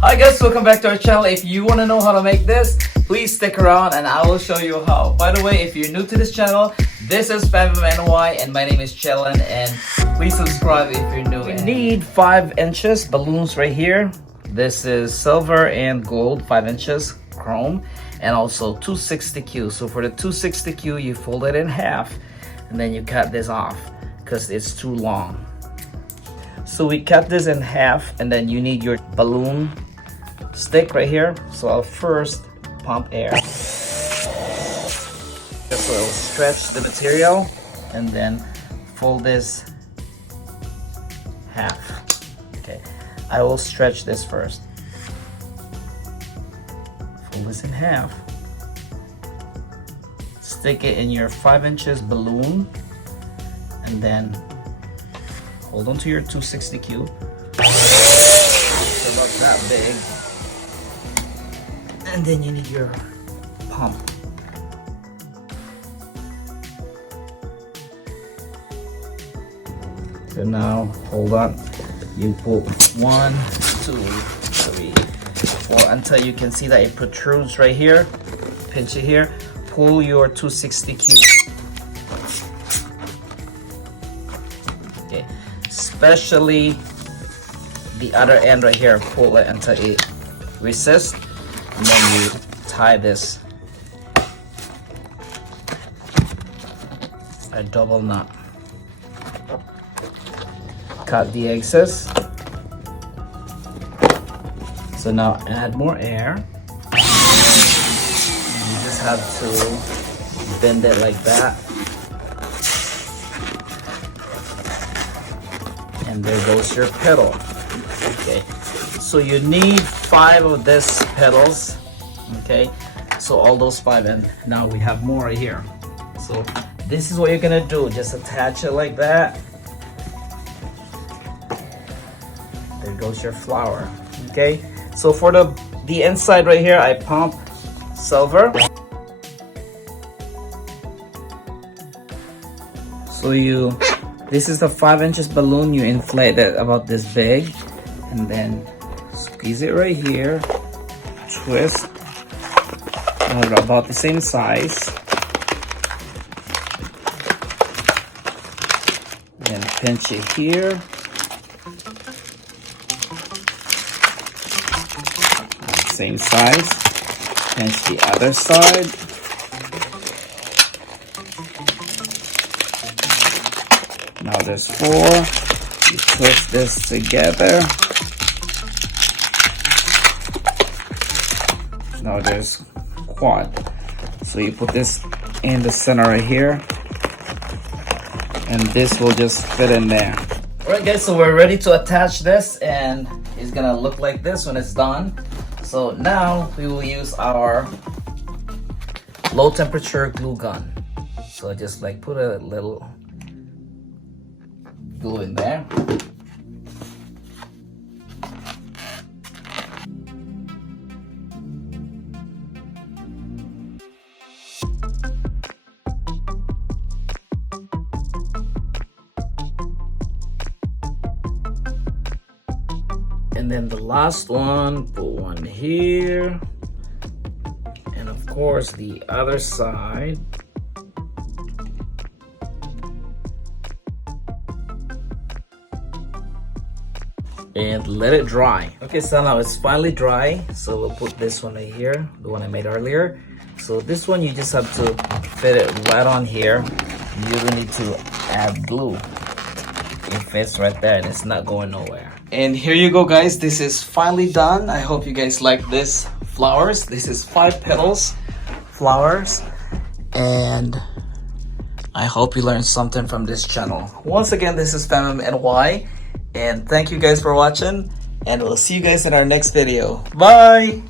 Hi guys, welcome back to our channel. If you want to know how to make this, please stick around and I will show you how. By the way, if you're new to this channel, this is FamMNY and my name is Chelan, and please subscribe if you're new. You need 5 inches balloons right here. This is silver and gold, 5 inches chrome, and also 260Q. So for the 260Q, you fold it in half and then you cut this off because it's too long. So we cut this in half, and then you need your balloon stick right here. So I'll first pump air. Just will stretch the material and then fold this half. Okay, I will stretch this first. Fold this in half. Stick it in your 5 inches balloon and then hold on to your 260Q. It's about that big. And then you need your pump. So now, hold on. You pull 1, 2, 3, 4 until you can see that it protrudes right here. Pinch it here. Pull your 260Q. Okay. Especially the other end right here. Pull it until it resists. And then you tie this a double knot. Cut the excess. So now add more air. You just have to bend it like that. And there goes your pedal. Okay. So you need 5 of this pedals. Okay, so all those 5, and now we have more right here. So this is what you're gonna do. Just attach it like that. There goes your flower. Okay, so for the inside right here, I pump silver. So this is the 5 inches balloon. You inflate it about this big, and then squeeze it right here, twist, about the same size, and pinch it here, same size, pinch the other side, now there's 4, you twist this together. Now there's quad. So you put this in the center right here, and this will just fit in there. Alright guys, so we're ready to attach this, and it's gonna look like this when it's done. So now we will use our low temperature glue gun. So just like put a little glue in there. And then the last one, put one here, and of course the other side. And let it dry. Okay, so now it's finally dry. So we'll put this one right here, the one I made earlier. So this one you just have to fit it right on here. You don't need to add glue. It fits right there and it's not going nowhere. And here you go guys, this is finally done. I hope you guys like this flowers. This is 5 petals flowers, and I hope you learned something from this channel. Once again, this is FamMNY, and thank you guys for watching, and we'll see you guys in our next video. Bye.